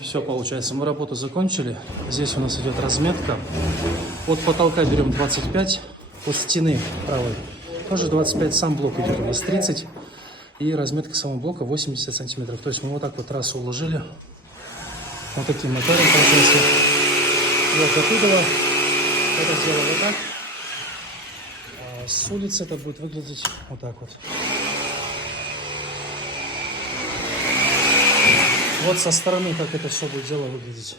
Все, получается, мы работу закончили. Здесь у нас идет разметка. От потолка берем 25, от стены правой тоже 25, сам блок идет у нас 30. И разметка самого блока 80 сантиметров. То есть мы вот так вот трассу уложили. Вот таким мотором, получается. Вот оттуда это сделали вот так. А с улицы это будет выглядеть вот так вот. Вот со стороны, как это все будет дело выглядеть.